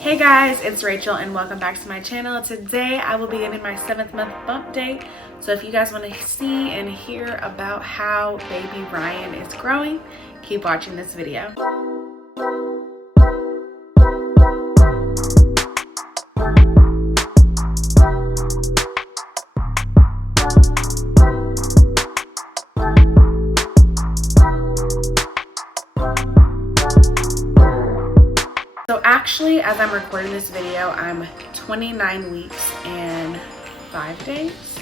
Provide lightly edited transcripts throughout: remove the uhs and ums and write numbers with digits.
Hey guys, it's Rachel and welcome back to my channel. Today I will be giving my 7th month bump date. So if you guys want to see and hear about how baby Ryan is growing, keep watching this video. So actually, as I'm recording this video, I'm 29 weeks and 5 days.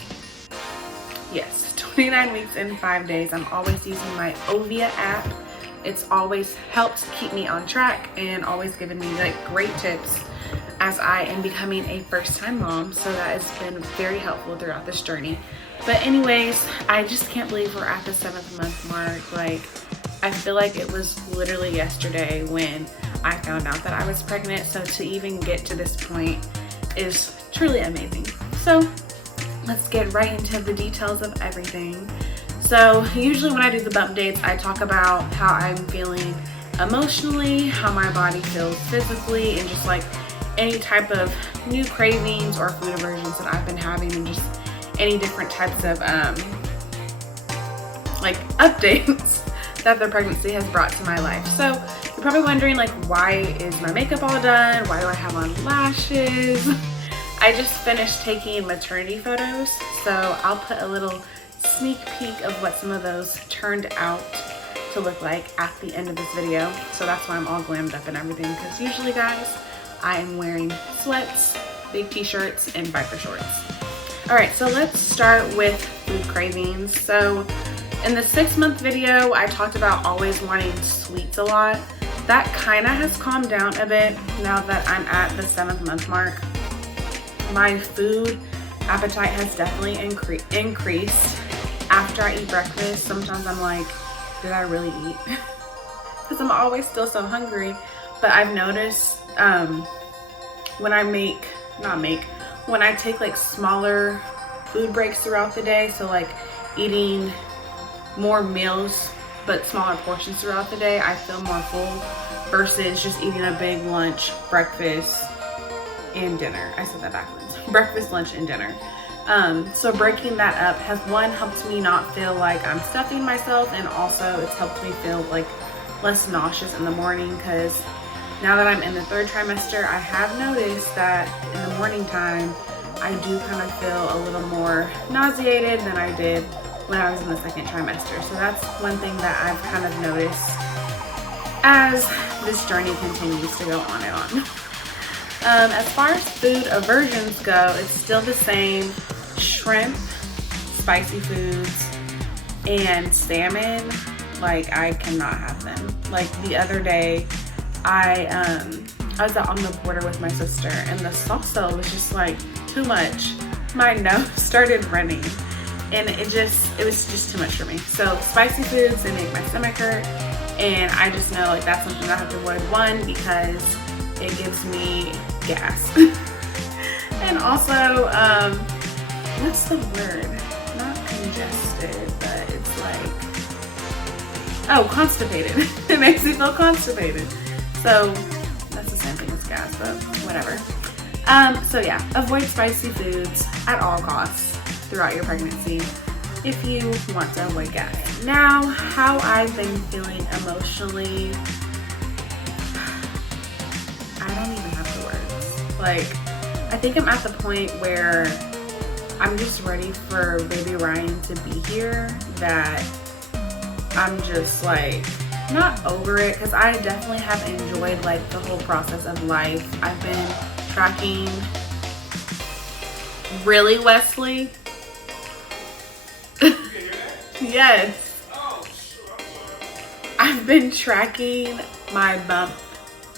Yes, 29 weeks and 5 days. I'm always using my Ovia app. It's always helped keep me on track and always given me like great tips as I am becoming a first-time mom. So that has been very helpful throughout this journey. But anyways, I just can't believe we're at the 7th month mark. Like, I feel like it was literally yesterday when I found out that I was pregnant, so to even get to this point is truly amazing. So let's get right into the details of everything. So usually when I do the bump dates, I talk about how I'm feeling emotionally, how my body feels physically, and just like any type of new cravings or food aversions that I've been having, and just any different types of like updates that the pregnancy has brought to my life. So you're probably wondering, like, why is my makeup all done? Why do I have on lashes? I just finished taking maternity photos, so I'll put a little sneak peek of what some of those turned out to look like at the end of this video. So that's why I'm all glammed up and everything, because usually, guys, I am wearing sweats, big t-shirts, and biker shorts. All right, so let's start with food cravings. So in the 6-month video, I talked about always wanting sweets a lot. That kind of has calmed down a bit now that I'm at the 7th month mark. My food appetite has definitely increased after I eat breakfast. Sometimes I'm like, did I really eat? Because I'm always still so hungry. But I've noticed when I take like smaller food breaks throughout the day, so like eating more meals but smaller portions throughout the day, I feel more full versus just eating a big lunch, breakfast, and dinner. I said that backwards. Breakfast, lunch, and dinner. So breaking that up has, one, helped me not feel like I'm stuffing myself, and also it's helped me feel like less nauseous in the morning, because now that I'm in the 3rd trimester, I have noticed that in the morning time I do kind of feel a little more nauseated than I did when I was in the 2nd trimester. So that's one thing that I've kind of noticed as this journey continues to go on and on. As far as food aversions go, it's still the same: shrimp, spicy foods, and salmon. Like, I cannot have them. Like, the other day, I was out on the border with my sister, and the salsa was just like too much. My nose started running, and it was just too much for me. So spicy foods, they make my stomach hurt, and I just know like that's something I have to avoid. One, because it gives me gas, and also what's the word? Not congested, but it's like, oh, constipated. It makes me feel constipated. So that's the same thing as gas, but whatever. So yeah, avoid spicy foods at all costs throughout your pregnancy if you want to avoid gas. Now, how I've been feeling emotionally, I don't even have the words. Like, I think I'm at the point where I'm just ready for baby Ryan to be here, that I'm just like not over it, because I definitely have enjoyed like the whole process of life. I've been tracking, really, Wesley? Yes. I've been tracking my bump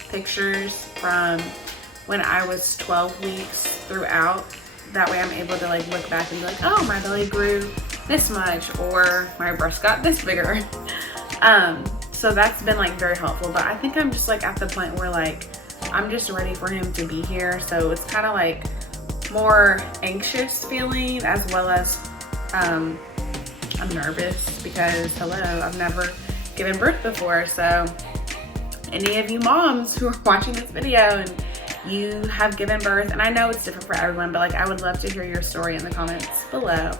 pictures from when I was 12 weeks throughout. That way I'm able to like look back and be like, oh, my belly grew this much, or my breast got this bigger. So that's been like very helpful. But I think I'm just like at the point where like I'm just ready for him to be here. So it's kind of like more anxious feeling, as well as I'm nervous because, hello, I've never given birth before. So any of you moms who are watching this video and you have given birth. And I know it's different for everyone, but like I would love to hear your story in the comments below,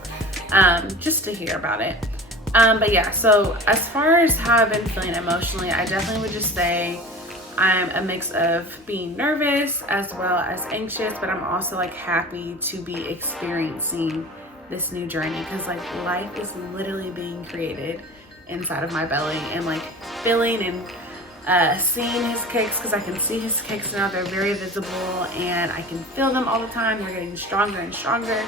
just to hear about it. But yeah, so as far as how I've been feeling emotionally, I definitely would just say I'm a mix of being nervous as well as anxious, but I'm also like happy to be experiencing this new journey, because like life is literally being created inside of my belly, and like feeling and seeing his kicks, because I can see his kicks now. They're very visible and I can feel them all the time. They're getting stronger and stronger,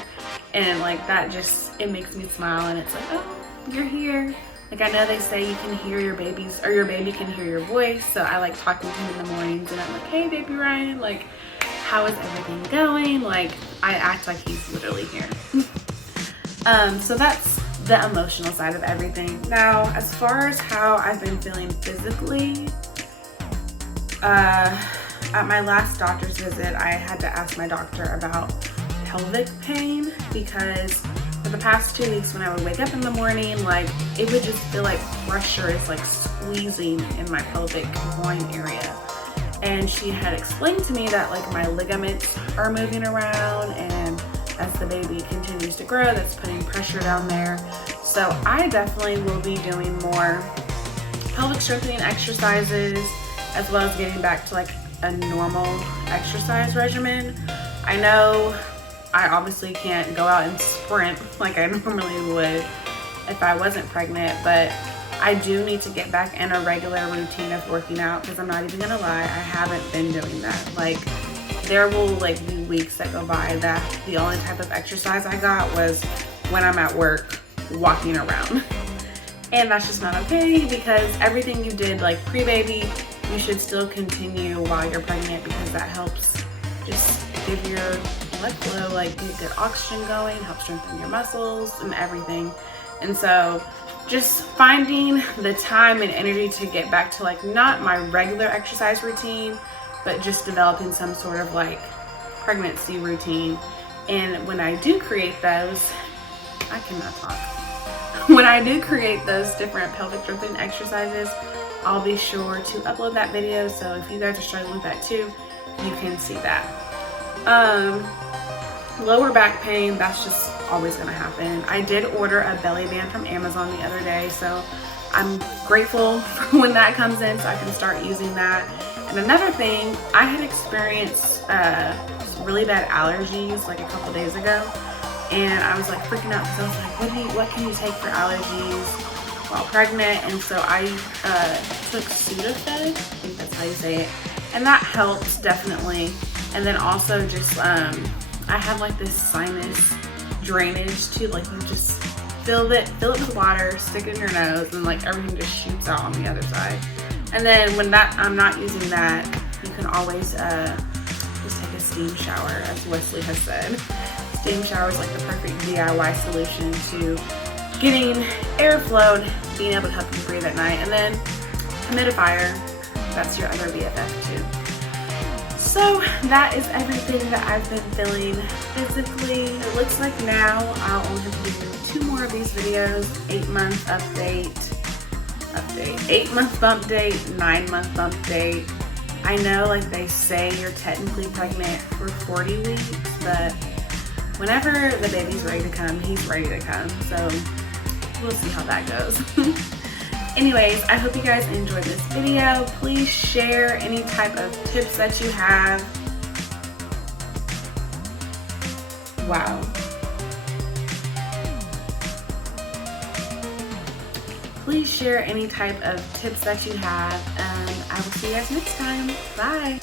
and like that just, it makes me smile, and it's like, oh, you're here. Like I know they say you can hear your babies, or your baby can hear your voice, so I like talking to him in the mornings and I'm like, hey baby Ryan, like how is everything going? Like I act like he's literally here. So that's the emotional side of everything. Now, as far as how I've been feeling physically, at my last doctor's visit, I had to ask my doctor about pelvic pain, because for the past 2 weeks when I would wake up in the morning, like it would just feel like pressure is like squeezing in my pelvic groin area. And she had explained to me that like my ligaments are moving around, and as the baby continues to grow, that's putting pressure down there. So I definitely will be doing more pelvic strengthening exercises, as well as getting back to like a normal exercise regimen. I know I obviously can't go out and sprint like I normally would if I wasn't pregnant, but I do need to get back in a regular routine of working out, because I'm not even gonna lie, I haven't been doing that. Like there will like be weeks that go by that the only type of exercise I got was when I'm at work walking around. And that's just not okay, because everything you did like pre-baby, you should still continue while you're pregnant, because that helps just give your blood flow, like get good oxygen going, help strengthen your muscles and everything. And so just finding the time and energy to get back to like not my regular exercise routine, but just developing some sort of like pregnancy routine. And when I do create those, I cannot talk. When I do create those different pelvic strengthening exercises, I'll be sure to upload that video, so if you guys are struggling with that too, you can see that. Lower back pain, that's just always gonna happen. I did order a belly band from Amazon the other day, so I'm grateful when that comes in so I can start using that. And another thing, I had experienced really bad allergies like a couple days ago, and I was like freaking out, because I was like, what can you take for allergies while pregnant? And so I took Sudafed, I think that's how you say it, and that helps definitely. And then also just I have like this sinus drainage too, like you just fill it with water, stick it in your nose, and like everything just shoots out on the other side. And then when I'm not using that, you can always just take a steam shower, as Wesley has said. Steam shower is like the perfect DIY solution to getting airflow, being able to help you breathe at night. And then humidifier, that's your other BFF too. So that is everything that I've been feeling physically. It looks like now I'll only have to do 2 more of these videos: 8-month update, 8-month bump date, 9-month bump date. I know like they say you're technically pregnant for 40 weeks, but whenever the baby's ready to come, he's ready to come. So we'll see how that goes. Anyways, I hope you guys enjoyed this video. Please share any type of tips that you have. Wow. Please share any type of tips that you have, and I will see you guys next time. Bye.